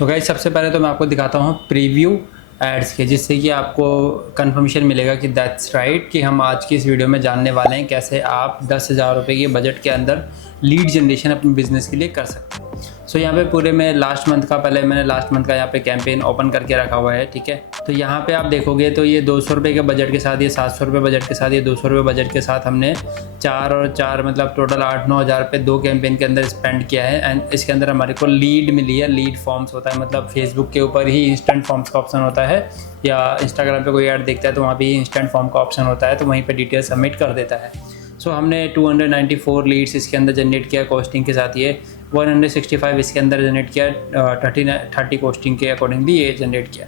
तो गाइस सबसे पहले तो मैं आपको दिखाता हूँ प्रीव्यू एड्स के, जिससे कि आपको कंफर्मेशन मिलेगा कि दैट्स राइट कि हम आज की इस वीडियो में जानने वाले हैं कैसे आप 10,000 रुपये के बजट के अंदर लीड जनरेशन अपने बिजनेस के लिए कर सकते हैं। सो यहाँ पे पूरे में मैंने लास्ट मंथ का यहाँ पे कैंपेन ओपन करके रखा हुआ है, ठीक है। तो यहाँ पे आप देखोगे तो ये 200 रुपये के बजट के साथ, ये 700 रुपये बजट के साथ, ये 200 रुपये बजट के साथ हमने 4 और 4 मतलब टोटल 8-9 हज़ार रुपये 2 कैंपेन के अंदर स्पेंड किया है। एंड इसके अंदर हमारे को लीड मिली है। लीड फॉर्म्स होता है, मतलब फेसबुक के ऊपर ही इंस्टेंट फॉर्म्स का ऑप्शन होता है, या इंस्टाग्राम पे कोई ऐड देखता है तो वहाँ पे ही इंस्टेंट फॉर्म का ऑप्शन होता है, तो वहीं पे डिटेल सबमिट कर देता है। सो हमने 294 लीड्स इसके अंदर जनरेट किया कॉस्टिंग के साथ। ये 165 इसके अंदर जनरेट किया, 30 कॉस्टिंग के अकॉर्डिंगली ये जनरेट किया।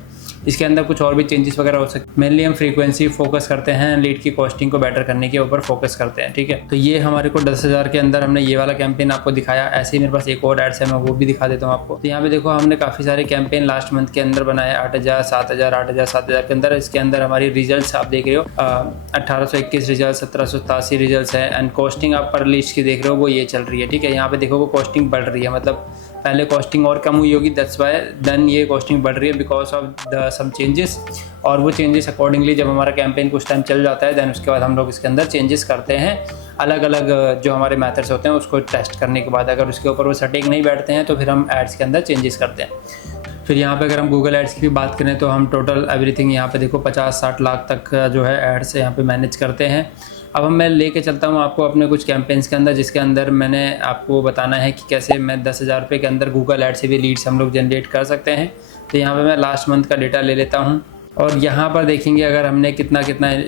इसके अंदर कुछ और भी चेंजेस वगैरह हो सकते हैं। मेनली हम फ्रीक्वेंसी फोकस करते हैं, लीड की कॉस्टिंग को बेटर करने के ऊपर फोकस करते हैं, ठीक है। तो ये हमारे को 10,000 के अंदर हमने ये वाला कैंपेन आपको दिखाया। ऐसे ही मेरे पास एक और एड्स है, मैं वो भी दिखा देता हूँ आपको। तो यहाँ पे देखो हमने काफ़ी सारे कैंपेन लास्ट मंथ के अंदर बनाए, 8,000, 7,000, 8,000, 7,000 के अंदर। इसके अंदर हमारी रिजल्ट आप देख रहे हो 1821 रिजल्ट, 1787 रिजल्ट है। एंड कॉस्टिंग आप पर लिस्ट की देख रहे हो वो ये चल रही है, ठीक है। यहाँ पे देखो वो कॉस्टिंग बढ़ रही है, मतलब पहले कॉस्टिंग और कम हुई होगी, दैट्स व्हाई देन ये कॉस्टिंग बढ़ रही है because of the some changes. और वो चेंजेस अकॉर्डिंगली जब हमारा कैंपेन कुछ टाइम चल जाता है देन उसके बाद हम लोग इसके अंदर चेंजेस करते हैं। अलग अलग जो हमारे मेथड्स होते हैं उसको टेस्ट करने के बाद अगर उसके ऊपर वो सटीक नहीं बैठते हैं तो फिर हम एड्स के अंदर चेंजेस करते हैं। फिर यहाँ पे अगर हम गूगल एड्स की भी बात करें तो हम टोटल एवरीथिंग यहाँ पे देखो 50-60 लाख तक जो है एड्स यहाँ पे मैनेज करते हैं। अब मैं लेके चलता हूँ आपको अपने कुछ कैंपेन्स के अंदर, जिसके अंदर मैंने आपको बताना है कि कैसे मैं 10,000 रुपये के अंदर गूगल एड से भी लीड्स हम लोग जनरेट कर सकते हैं। तो यहाँ पे मैं लास्ट मंथ का डेटा ले लेता हूँ और यहाँ पर देखेंगे अगर हमने कितना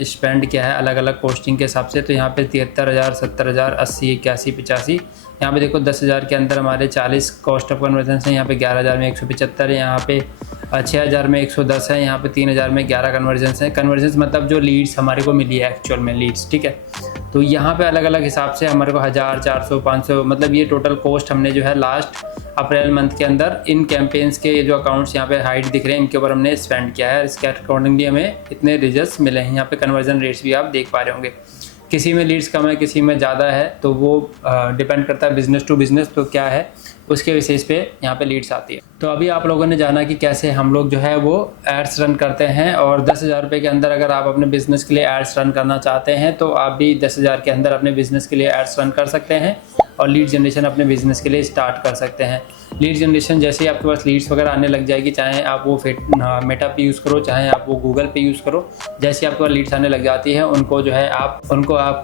स्पेंड किया है अलग अलग पोस्टिंग के हिसाब से। तो यहाँ पे 73,000, 70,000, 80, 81, 85। यहाँ पे देखो 10,000 के अंदर हमारे 40 कॉस्ट ऑफ कन्वर्जन है। यहाँ पे 11,000 में 175 है, यहाँ पे 6,000 में 110 है, यहाँ पे 3,000 में 11 कन्वर्जन्स हैं। कन्वर्जन्स मतलब जो लीड्स हमारे को मिली है एक्चुअल में लीड्स, ठीक है। तो यहाँ पे अलग अलग हिसाब से हमारे को 1,000, 400, 500 मतलब ये टोटल कॉस्ट हमने जो है लास्ट अप्रैल मंथ के अंदर इन कैंपेन्स के जो अकाउंट्स यहाँ पे हाइड दिख रहे हैं इनके ऊपर हमने स्पेंड किया है। इसके अकॉर्डिंगली हमें इतने रिजल्ट्स मिले हैं। यहाँ पे कन्वर्जन रेट्स भी आप देख पा रहे होंगे, किसी में लीड्स कम है, किसी में ज़्यादा है, तो वो डिपेंड करता है बिजनेस टू बिजनेस तो क्या है उसके बेसिस पे यहाँ पे लीड्स आती है। तो अभी आप लोगों ने जाना कि कैसे हम लोग जो है वो एड्स रन करते हैं। और 10,000 रुपये के अंदर अगर आप अपने बिजनेस के लिए एड्स रन करना चाहते हैं तो आप भी 10,000 के अंदर अपने बिजनेस के लिए एड्स रन कर सकते हैं और लीड जनरेशन अपने बिजनेस के लिए स्टार्ट कर सकते हैं। लीड जनरेशन जैसे ही आपके पास लीड्स वगैरह आने लग जाएगी, चाहे आप वो मेटा पे यूज़ करो, चाहे आप वो गूगल पे यूज़ करो, जैसे आपके पास लीड्स आने लग जाती है उनको जो है आप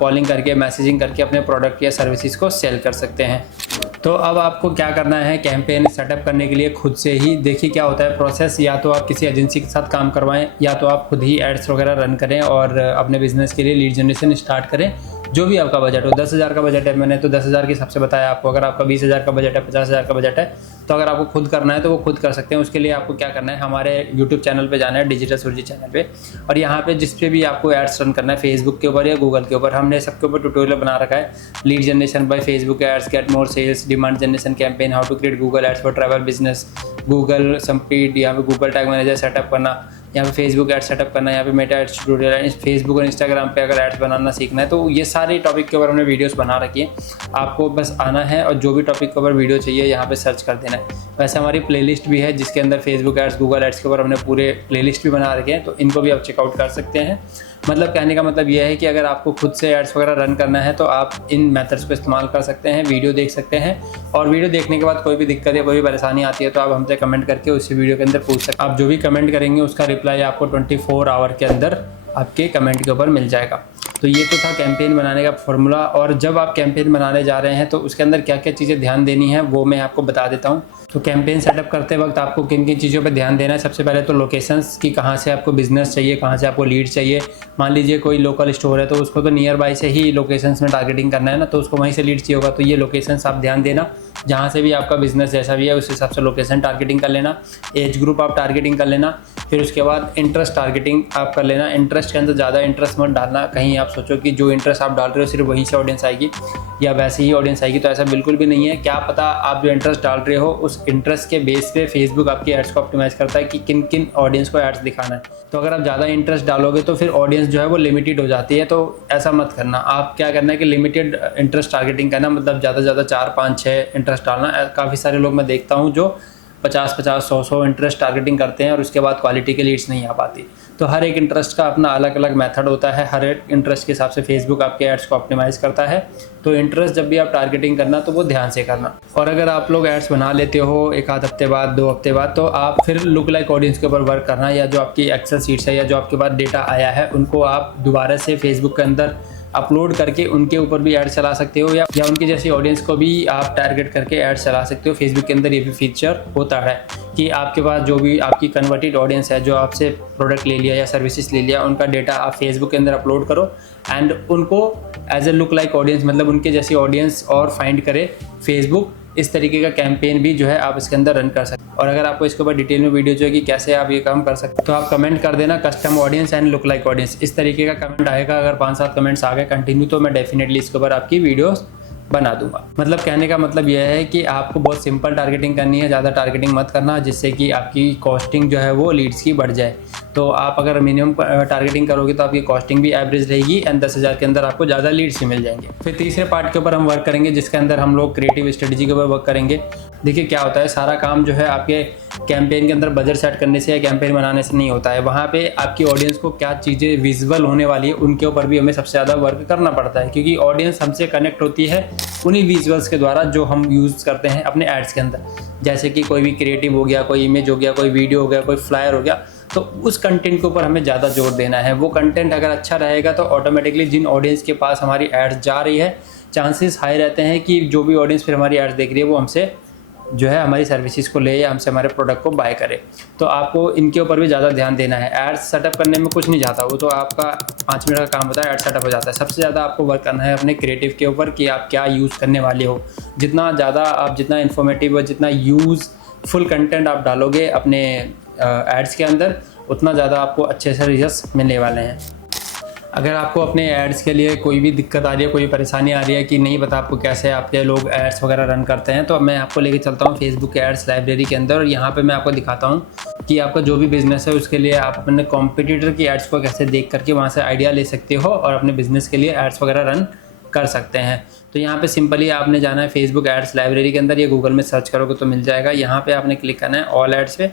कॉलिंग करके, मैसेजिंग करके अपने प्रोडक्ट या सर्विसेज को सेल कर सकते हैं। तो अब आपको क्या करना है कैंपेन सेटअप करने के लिए खुद से ही देखिए क्या होता है प्रोसेस। या तो आप किसी एजेंसी के साथ काम करवाएं या तो आप खुद ही एड्स वगैरह रन करें और अपने बिजनेस के लिए लीड जनरेशन स्टार्ट करें। जो भी आपका बजट हो, 10,000 का बजट है मैंने तो 10,000 के हिसाब से बताया आपको। अगर आपका 20,000 का बजट है, 50,000 का बजट है, तो अगर आपको खुद करना है तो वो खुद कर सकते हैं। उसके लिए आपको क्या करना है, हमारे यूट्यूब चैनल पे जाना है, डिजिटल सुरजीत चैनल पे, और यहाँ पे जिस पे भी आपको एड्स रन करना है फेसबुक के ऊपर या गूगल के ऊपर, हमने सबके ऊपर ट्यूटोरियल बना रखा है। Lead generation by Facebook ads, get more sales, demand generation campaign, how to create Google ads for travel business, Google संपीड, यहाँ पे गूगल टैग मैनेजर सेटअप करना, यहाँ पे फेसबुक एड सेटअप करना, यहाँ पे मेटा एड्स ट्यूटोरियल है। फेसबुक और इंस्टाग्राम पे अगर एड्स बनाना सीखना है तो ये सारे टॉपिक के ऊपर हमने वीडियोस बना रखी हैं। आपको बस आना है और जो भी टॉपिक के ऊपर वीडियो चाहिए यहाँ पे सर्च कर देना है। वैसे हमारी प्लेलिस्ट भी है जिसके अंदर फेसबुक एड्स, गूगल एड्स के ऊपर हमने पूरे प्लेलिस्ट भी बना रखे हैं, तो इनको भी आप चेकआउट कर सकते हैं। मतलब कहने का मतलब यह है कि अगर आपको खुद से एड्स वगैरह रन करना है तो आप इन मेथड्स को इस्तेमाल कर सकते हैं, वीडियो देख सकते हैं। और वीडियो देखने के बाद कोई भी दिक्कत या कोई भी परेशानी आती है तो आप हमसे कमेंट करके उसी वीडियो के अंदर पूछ सकते हैं। आप जो भी कमेंट करेंगे उसका रिप्लाई आपको 24 आवर के अंदर आपके कमेंट के ऊपर मिल जाएगा। तो ये तो था कैंपेन बनाने का फॉर्मूला। और जब आप कैंपेन बनाने जा रहे हैं तो उसके अंदर क्या क्या चीज़ें ध्यान देनी है वो मैं आपको बता देता हूँ। तो कैंपेन सेटअप करते वक्त आपको किन किन चीज़ों पे ध्यान देना है। सबसे पहले तो लोकेशंस की, कहाँ से आपको बिजनेस चाहिए, कहाँ से आपको लीड चाहिए। मान लीजिए कोई लोकल स्टोर है तो उसको तो नियर बाय से ही लोकेशंस में टारगेटिंग करना है ना, तो उसको वहीं से लीड चाहिए होगा। तो ये लोकेशंस आप ध्यान देना, जहाँ से भी आपका बिजनेस जैसा भी है उस हिसाब से लोकेशन टारगेटिंग कर लेना। एज ग्रुप आप टारगेटिंग कर लेना। फिर उसके बाद इंटरेस्ट टारगेटिंग आप कर लेना। इंटरेस्ट के अंदर ज़्यादा इंटरेस्ट मत डालना, कहीं आप सोचो कि जो इंटरेस्ट आप डाल रहे हो सिर्फ वहीं से ऑडियंस आएगी या वैसे ही ऑडियंस आएगी, तो ऐसा बिल्कुल भी नहीं है। क्या पता आप जो इंटरेस्ट डाल रहे हो उस इंटरेस्ट के बेस पे फेसबुक आपकी एड्स को ऑप्टिमाइज करता है कि किन किन ऑडियंस को एड्स दिखाना है। तो अगर आप ज़्यादा इंटरेस्ट डालोगे तो फिर ऑडियंस जो है वो लिमिटेड हो जाती है, तो ऐसा मत करना। आप क्या करना है कि लिमिटेड इंटरेस्ट टारगेटिंग करना, मतलब ज़्यादा से ज़्यादा 4, 5, 6 इंटरेस्ट डालना। काफ़ी सारे लोग मैं देखता हूँ जो 50-50, 100-100 इंटरेस्ट टारगेटिंग करते हैं और उसके बाद क्वालिटी के लीड्स नहीं आ पाती। तो हर एक इंटरेस्ट का अपना अलग अलग मेथड होता है, हर एक इंटरेस्ट के हिसाब से फेसबुक आपके एड्स को ऑप्टिमाइज़ करता है। तो इंटरेस्ट जब भी आप टारगेटिंग करना तो वो ध्यान से करना। और अगर आप लोग एड्स बना लेते हो एक आध हफ्ते बाद, 2 हफ्ते बाद, तो आप फिर लुक लाइक ऑडियंस के ऊपर वर्क करना, या जो आपकी एक्सेल शीट्स है या जो आपके पास डेटा आया है उनको आप दोबारा से फेसबुक के अंदर अपलोड करके उनके ऊपर भी ऐड चला सकते हो, या उनकी जैसी ऑडियंस को भी आप टारगेट करके ऐड चला सकते हो। फेसबुक के अंदर ये भी फीचर होता है कि आपके पास जो भी आपकी कन्वर्टेड ऑडियंस है, जो आपसे प्रोडक्ट ले लिया या सर्विसेज ले लिया, उनका डेटा आप फेसबुक के अंदर अपलोड करो एंड उनको as a look like audience, मतलब उनके जैसी ऑडियंस और फाइंड करे फेसबुक। इस तरीके का कैंपेन भी जो है आप इसके अंदर रन कर सकते हैं। और अगर आपको इसके ऊपर डिटेल में वीडियो जो है कि कैसे आप ये काम कर सकते हैं, तो आप कमेंट कर देना custom audience and look like audience, इस तरीके का कमेंट आएगा। अगर 5-7 कमेंट्स आ गए कंटिन्यू तो मैं डेफिनेटली इसके ऊपर आपकी वीडियोस बना दूंगा। मतलब कहने का मतलब यह है कि आपको बहुत सिंपल टारगेटिंग करनी है, ज़्यादा टारगेटिंग मत करना, जिससे कि आपकी कॉस्टिंग जो है वो लीड्स की बढ़ जाए। तो आप अगर मिनिमम टारगेटिंग करोगे तो आपकी कॉस्टिंग भी एवरेज रहेगी एंड 10,000 के अंदर आपको ज़्यादा लीड्स ही मिल जाएंगे। फिर तीसरे पार्ट के ऊपर हम वर्क करेंगे, जिसके अंदर हम लोग क्रिएटिव स्ट्रेटजी के ऊपर वर्क करेंगे। देखिए क्या होता है, सारा काम जो है आपके कैंपेन के अंदर बजट सेट करने से या कैंपेन बनाने से नहीं होता है। वहाँ पे आपकी ऑडियंस को क्या चीज़ें विजुअल होने वाली है उनके ऊपर भी हमें सबसे ज़्यादा वर्क करना पड़ता है, क्योंकि ऑडियंस हमसे कनेक्ट होती है उन्हीं विजुअल्स के द्वारा जो हम यूज़ करते हैं अपने एड्स के अंदर। जैसे कि कोई भी क्रिएटिव हो गया, कोई इमेज हो गया, कोई वीडियो हो गया, कोई फ्लायर हो गया, तो उस कंटेंट के ऊपर हमें ज़्यादा जोर देना है। वो कंटेंट अगर अच्छा रहेगा तो ऑटोमेटिकली जिन ऑडियंस के पास हमारी एड्स जा रही है, चांसेस हाई रहते हैं कि जो भी ऑडियंस फिर हमारी एड्स देख रही है वो हमसे जो है हमारी सर्विसेज को ले या हमसे हमारे प्रोडक्ट को बाय करे। तो आपको इनके ऊपर भी ज़्यादा ध्यान देना है। एड्स सेटअप करने में कुछ नहीं जाता, वो तो आपका 5 मिनट का काम होता है, एड सेटअप हो जाता है। सबसे ज़्यादा आपको वर्क करना है अपने क्रिएटिव के ऊपर कि आप क्या यूज़ करने वाले हो। जितना ज़्यादा आप जितना इन्फॉर्मेटिव और जितना यूज़फुल कंटेंट आप डालोगे अपने एड्स के अंदर, उतना ज़्यादा आपको अच्छे से रिजल्ट्स मिलने वाले हैं। अगर आपको अपने एड्स के लिए कोई भी दिक्कत आ रही है, कोई परेशानी आ रही है कि नहीं पता आपको कैसे आपके लोग एड्स वगैरह रन करते हैं, तो अब मैं आपको लेके चलता हूँ फेसबुक के एड्स लाइब्रेरी के अंदर, और यहाँ पे मैं आपको दिखाता हूँ कि आपका जो भी बिज़नेस है उसके लिए आप अपने कॉम्पिटिटर की एड्स को कैसे देख करके वहाँ से आइडिया ले सकते हो और अपने बिज़नेस के लिए एड्स वगैरह रन कर सकते हैं। तो यहाँ पे सिंपली आपने जाना है फेसबुक एड्स लाइब्रेरी के अंदर, ये गूगल में सर्च करोगे तो मिल जाएगा। यहाँ पे आपने क्लिक करना है ऑल एड्स पे,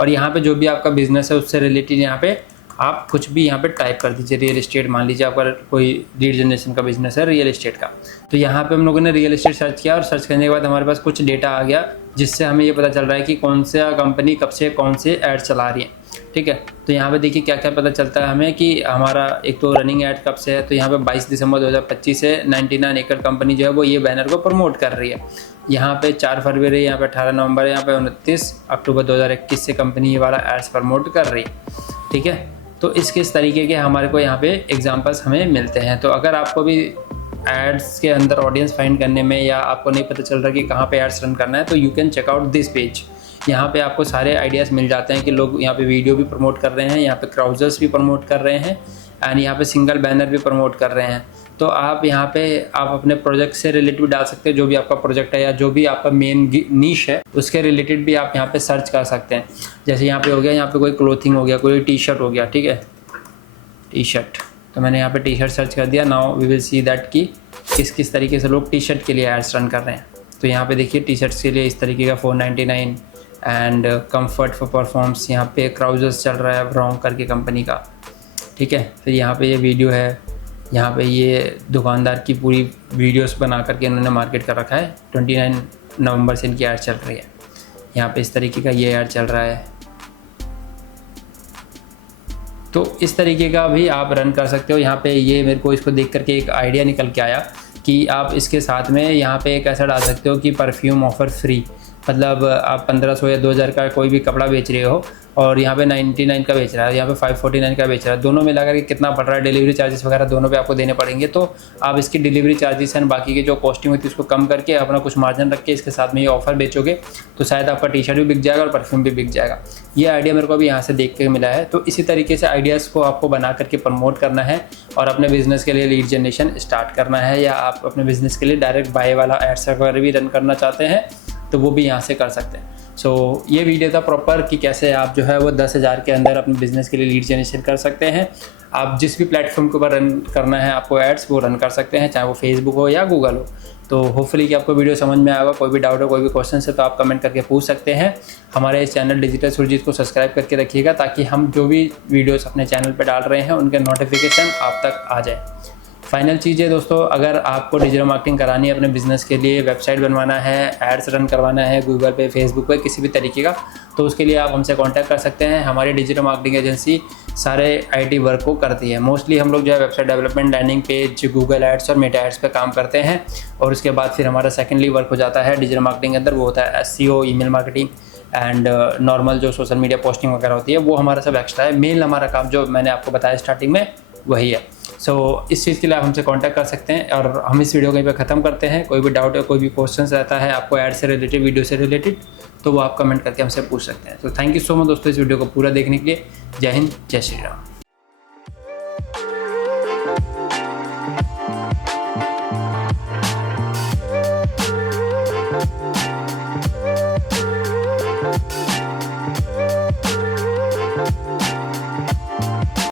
और यहाँ पे जो भी आपका बिज़नेस है उससे रिलेटेड यहाँ पे आप कुछ भी यहाँ पे टाइप कर दीजिए। रियल एस्टेट, मान लीजिए आपका कोई लीड जनरेशन का बिजनेस है रियल एस्टेट का, तो यहाँ पे हम लोगों ने रियल एस्टेट सर्च किया और सर्च करने के बाद हमारे पास कुछ डेटा आ गया, जिससे हमें ये पता चल रहा है कि कौन सा कंपनी कब से कौन से ऐड चला रही है। ठीक है, तो यहाँ पे देखिए क्या क्या पता चलता है हमें कि हमारा एक तो रनिंग ऐड कब से है, तो यहाँ पे 22 दिसंबर 2025 से 99 एकड़ कंपनी जो है वो ये बैनर को प्रमोट कर रही है। यहाँ पे 4 फरवरी, यहाँ पे 18 नवंबर, यहाँ पे 29 अक्टूबर 2021 से कंपनी ये वाला एड्स प्रमोट कर रही है। ठीक है, तो इस तरीके के हमारे को यहाँ पे एग्जांपल्स हमें मिलते हैं। तो अगर आपको भी एड्स के अंदर ऑडियंस फाइंड करने में या आपको नहीं पता चल रहा कि कहाँ पे एड्स रन करना है, तो you can check out this page. यहाँ पे आपको सारे आइडियाज़ मिल जाते हैं कि लोग यहाँ पे वीडियो भी प्रमोट कर रहे हैं, यहाँ पे क्राउजर्स भी प्रमोट कर रहे हैं एंड यहाँ पे सिंगल बैनर भी प्रमोट कर रहे हैं। तो आप यहाँ पे आप अपने प्रोजेक्ट से रिलेटेड डाल सकते हैं, जो भी आपका प्रोजेक्ट है या जो भी आपका मेन नीश है उसके रिलेटेड भी आप यहाँ पे सर्च कर सकते हैं। जैसे यहाँ पे हो गया, यहाँ पे कोई क्लोथिंग हो गया, कोई टी शर्ट हो गया। ठीक है, टी शर्ट, तो मैंने यहाँ पे टी शर्ट सर्च कर दिया। Now we will see that कि किस तरीके से लोग टी शर्ट के लिए एड्स रन कर रहे हैं। तो यहाँ पे देखिए टी शर्ट्स के लिए इस तरीके का 499 एंड कम्फर्ट फॉर परफॉर्म्स, यहाँ पे क्राउजर्स चल रहा है रॉन्ग करके कंपनी का। ठीक है, फिर यहाँ पे ये वीडियो है, यहाँ पे ये दुकानदार की पूरी वीडियोस बना करके इन्होंने मार्केट कर रखा है। 29 नवंबर से इनकी ऐड चल रही है। यहाँ पे इस तरीके का ये ऐड चल रहा है। तो इस तरीके का भी आप रन कर सकते हो। यहाँ पे ये मेरे को इसको देख करके एक आइडिया निकल के आया कि आप इसके साथ में यहाँ पे एक ऐसा डाल सकते हो कि परफ्यूम ऑफ़र फ्री। मतलब आप 1500 या 2000 का कोई भी कपड़ा बेच रहे हो और यहाँ पे 99 का बेच रहा है, यहाँ पे 549 का बेच रहा है, दोनों मिला करके कितना पड़ रहा है, डिलीवरी चार्जेस वगैरह दोनों पे आपको देने पड़ेंगे। तो आप इसकी डिलीवरी चार्जेस एंड बाकी की जो कॉस्टिंग होती है उसको कम करके अपना कुछ मार्जिन रख के इसके साथ में ये ऑफर बेचोगे तो शायद आपका टी शर्ट भी बिक जाएगा और परफ्यूम भी बिक जाएगा। ये आइडिया मेरे को अभी यहाँ से देख के मिला है। तो इसी तरीके से आइडियाज़ को आपको बना करके प्रमोट करना है और अपने बिजनेस के लिए लीड जनरेशन स्टार्ट करना है, या आप अपने बिजनेस के लिए डायरेक्ट बाय वाला एड्स वगैरह भी रन करना चाहते हैं तो वो भी यहाँ से कर सकते हैं। सो ये वीडियो था प्रॉपर कि कैसे आप जो है वो 10,000 के अंदर अपने बिज़नेस के लिए लीड जनरेशन कर सकते हैं। आप जिस भी प्लेटफॉर्म के ऊपर रन करना है आपको एड्स, वो रन कर सकते हैं, चाहे वो फेसबुक हो या गूगल हो। तो होपफुली कि आपको वीडियो समझ में आएगा। कोई भी डाउट हो, कोई भी क्वेश्चन है तो आप कमेंट करके पूछ सकते हैं। हमारे इस चैनल डिजिटल सुरजीत को सब्सक्राइब करके रखिएगा ताकि हम जो भी वीडियोस अपने चैनल पर डाल रहे हैं उनके नोटिफिकेशन आप तक आ जाए। फाइनल चीज़ है दोस्तों, अगर आपको डिजिटल मार्केटिंग करानी है अपने बिज़नेस के लिए, वेबसाइट बनवाना है, एड्स रन करवाना है गूगल पे, फेसबुक पे, किसी भी तरीके का, तो उसके लिए आप हमसे कांटेक्ट कर सकते हैं। हमारी डिजिटल मार्केटिंग एजेंसी सारे आईटी वर्क को करती है। मोस्टली हम लोग जो है website development, landing page, Google ads और मेटा एड्स पे काम करते हैं। और उसके बाद फिर हमारा सेकेंडली वर्क हो जाता है डिजिटल मार्केटिंग के अंदर, वो होता है SEO, email marketing and normal जो सोशल मीडिया पोस्टिंग वगैरह होती है, वो हमारा सब एक्स्ट्रा है। मेन हमारा काम जो मैंने आपको बताया स्टार्टिंग में वही है। इस चीज़ के लिए आप हमसे कांटेक्ट कर सकते हैं। और हम इस वीडियो को यहीं पे ख़त्म करते हैं। कोई भी डाउट या कोई भी क्वेश्चन रहता है आपको ऐड से रिलेटेड, वीडियो से रिलेटेड, तो वो आप कमेंट करके हमसे पूछ सकते हैं। तो थैंक यू सो मच दोस्तों इस वीडियो को पूरा देखने के लिए। जय हिंद, जय श्री राम।